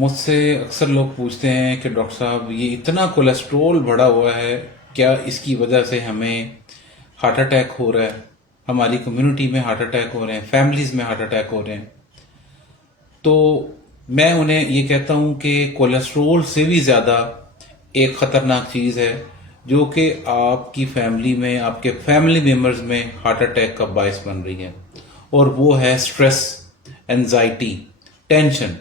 مجھ سے اکثر لوگ پوچھتے ہیں کہ ڈاکٹر صاحب یہ اتنا کولیسٹرول بڑھا ہوا ہے، کیا اس کی وجہ سے ہمیں ہارٹ اٹیک ہو رہا ہے؟ ہماری کمیونٹی میں ہارٹ اٹیک ہو رہے ہیں، فیملیز میں ہارٹ اٹیک ہو رہے ہیں۔ تو میں انہیں یہ کہتا ہوں کہ کولیسٹرول سے بھی زیادہ ایک خطرناک چیز ہے جو کہ آپ کی فیملی میں، آپ کے فیملی ممبرز میں ہارٹ اٹیک کا باعث بن رہی ہے، اور وہ ہے سٹریس، اینزائٹی، ٹینشن۔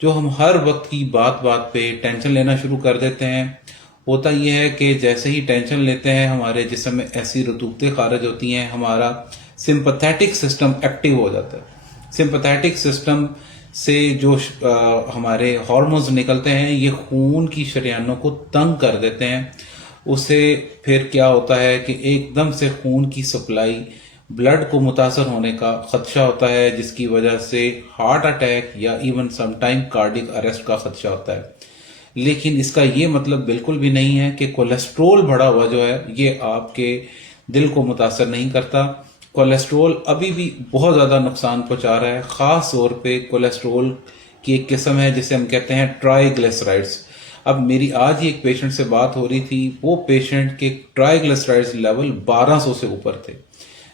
جو ہم ہر وقت کی بات بات پہ ٹینشن لینا شروع کر دیتے ہیں، ہوتا یہ ہے کہ جیسے ہی ٹینشن لیتے ہیں ہمارے جسم میں ایسی رطوبتیں خارج ہوتی ہیں، ہمارا سمپتھیٹک سسٹم ایکٹیو ہو جاتا ہے۔ سمپتھیٹک سسٹم سے جو ہمارے ہارمونز نکلتے ہیں یہ خون کی شریانوں کو تنگ کر دیتے ہیں۔ اس سے پھر کیا ہوتا ہے کہ ایک دم سے خون کی سپلائی، بلڈ کو متاثر ہونے کا خدشہ ہوتا ہے، جس کی وجہ سے ہارٹ اٹیک یا even some time cardiac arrest کا خدشہ ہوتا ہے۔ لیکن اس کا یہ مطلب بالکل بھی نہیں ہے کہ کولیسٹرول بڑھا ہوا جو ہے یہ آپ کے دل کو متاثر نہیں کرتا۔ کولیسٹرول ابھی بھی بہت زیادہ نقصان پہنچا رہا ہے، خاص طور پہ کولیسٹرول کی ایک قسم ہے جسے ہم کہتے ہیں ٹرائی گلیسرائڈس۔ اب میری آج ہی ایک پیشنٹ سے بات ہو رہی تھی، وہ پیشنٹ کے ٹرائی گلیسرائڈس لیول 1200 سے اوپر تھے۔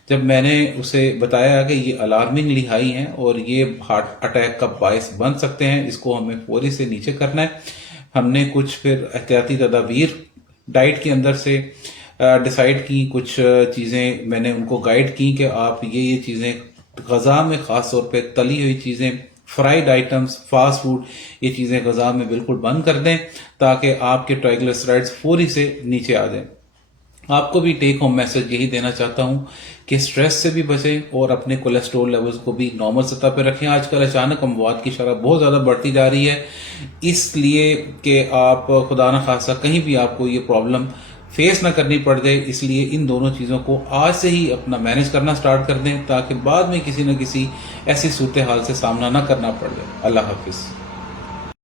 جب میں نے اسے بتایا کہ یہ الارمنگلی ہائی ہیں اور یہ ہارٹ اٹیک کا باعث بن سکتے ہیں، اس کو ہمیں فوری سے نیچے کرنا ہے، ہم نے کچھ پھر احتیاطی تدابیر ڈائٹ کے اندر سے ڈیسائیڈ کی۔ کچھ چیزیں میں نے ان کو گائیڈ کی کہ آپ یہ چیزیں غذا میں، خاص طور پہ تلی ہوئی چیزیں، فرائیڈ آئٹمز، فاسٹ فوڈ، یہ چیزیں غذا میں بالکل بند کر دیں تاکہ آپ کے ٹرائیگلیسرائڈز فوری سے نیچے آ جائیں۔ آپ کو بھی ٹیک ہوم میسج یہی دینا چاہتا ہوں کہ سٹریس سے بھی بچیں اور اپنے کولیسٹرول لیولز کو بھی نارمل سطح پہ رکھیں۔ آج کل اچانک اموات کی شرح بہت زیادہ بڑھتی جا رہی ہے، اس لیے کہ آپ خدا نخواستہ کہیں بھی آپ کو یہ پرابلم فیس نہ کرنی پڑ جائے، اس لیے ان دونوں چیزوں کو آج سے ہی اپنا مینیج کرنا سٹارٹ کر دیں تاکہ بعد میں کسی نہ کسی ایسی صورتحال سے سامنا نہ کرنا پڑ جائے۔ اللہ حافظ۔